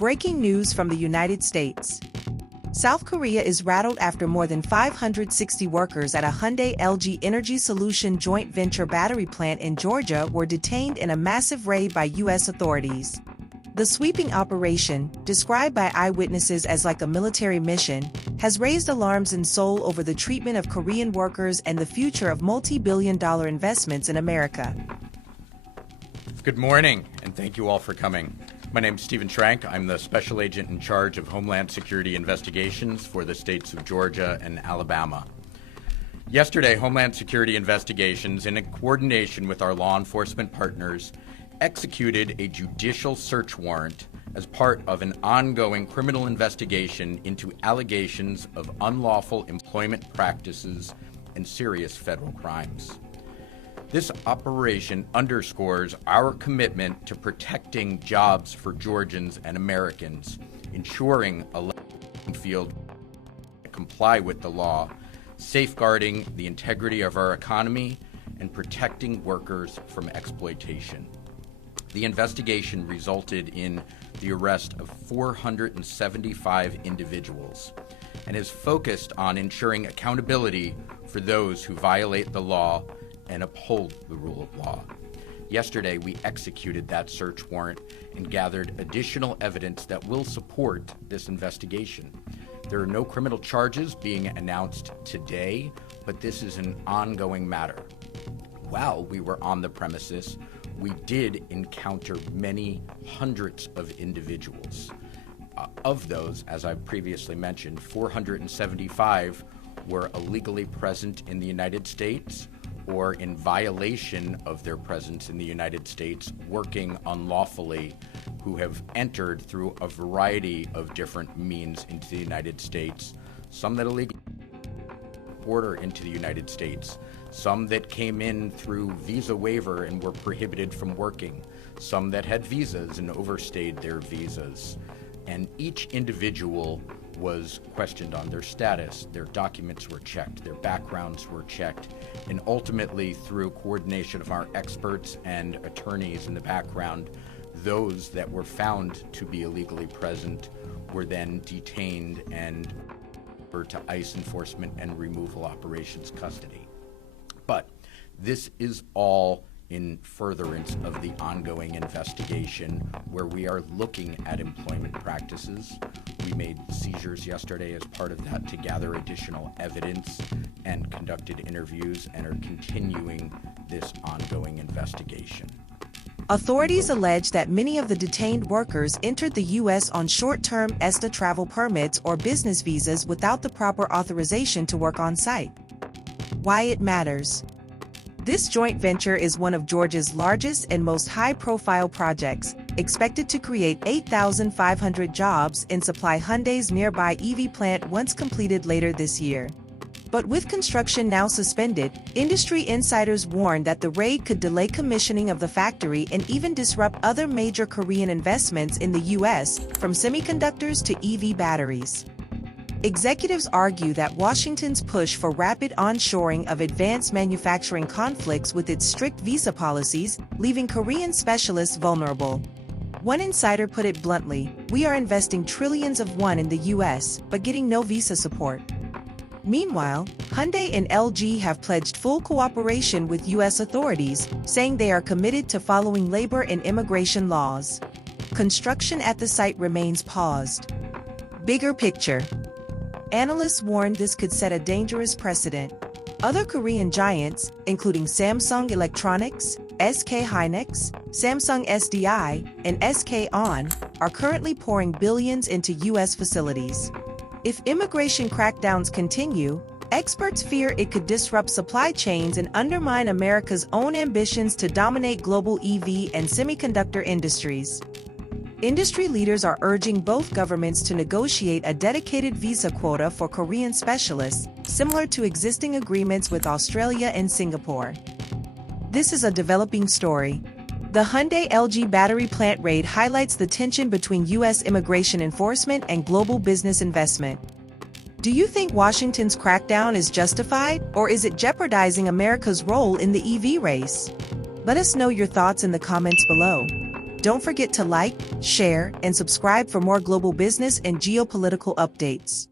Breaking news from the United States. South Korea is rattled after more than 560 workers at a Hyundai LG Energy Solution joint venture battery plant in Georgia were detained in a massive raid by U.S. authorities. The sweeping operation, described by eyewitnesses as like a military mission, has raised alarms in Seoul over the treatment of Korean workers and the future of multi-billion-dollar investments in America. Good morning, and thank you all for coming. My name is Stephen Schrank. I'm the Special Agent in charge of Homeland Security Investigations for the states of Georgia and Alabama. Yesterday, Homeland Security Investigations, in coordination with our law enforcement partners, executed a judicial search warrant as part of an ongoing criminal investigation into allegations of unlawful employment practices and serious federal crimes. This operation underscores our commitment to protecting jobs for Georgians and Americans, ensuring a level playing field comply with the law, safeguarding the integrity of our economy, and protecting workers from exploitation. The investigation resulted in the arrest of 475 individuals and is focused on ensuring accountability for those who violate the law and uphold the rule of law. Yesterday, we executed that search warrant and gathered additional evidence that will support this investigation. There are no criminal charges being announced today, but this is an ongoing matter. While we were on the premises, we did encounter many hundreds of individuals. Of those, as I previously mentioned, 475 were illegally present in the United States or in violation of their presence in the United States, working unlawfully, who have entered through a variety of different means into the United States, some that illegally border into the United States, some that came in through visa waiver and were prohibited from working, some that had visas and overstayed their visas. And each individual was questioned on their status, their documents were checked, their backgrounds were checked, and ultimately through coordination of our experts and attorneys in the background, those that were found to be illegally present were then detained and brought to ICE enforcement and removal operations custody. But this is all in furtherance of the ongoing investigation where we are looking at employment practices. We made seizures yesterday as part of that to gather additional evidence and conducted interviews and are continuing this ongoing investigation. Authorities allege that many of the detained workers entered the U.S. on short-term ESTA travel permits or business visas without the proper authorization to work on site. Why it matters. This joint venture is one of Georgia's largest and most high-profile projects, expected to create 8,500 jobs and supply Hyundai's nearby EV plant once completed later this year. But with construction now suspended, industry insiders warn that the raid could delay commissioning of the factory and even disrupt other major Korean investments in the U.S., from semiconductors to EV batteries. Executives argue that Washington's push for rapid onshoring of advanced manufacturing conflicts with its strict visa policies, leaving Korean specialists vulnerable. One insider put it bluntly, "We are investing trillions of won in the U.S., but getting no visa support." Meanwhile, Hyundai and LG have pledged full cooperation with U.S. authorities, saying they are committed to following labor and immigration laws. Construction at the site remains paused. Bigger picture. Analysts warn this could set a dangerous precedent. Other Korean giants, including Samsung Electronics, SK Hynix, Samsung SDI, and SK On, are currently pouring billions into U.S. facilities. If immigration crackdowns continue, experts fear it could disrupt supply chains and undermine America's own ambitions to dominate global EV and semiconductor industries. Industry leaders are urging both governments to negotiate a dedicated visa quota for Korean specialists, similar to existing agreements with Australia and Singapore. This is a developing story. The Hyundai LG battery plant raid highlights the tension between U.S. immigration enforcement and global business investment. Do you think Washington's crackdown is justified, or is it jeopardizing America's role in the EV race? Let us know your thoughts in the comments below. Don't forget to like, share, and subscribe for more global business and geopolitical updates.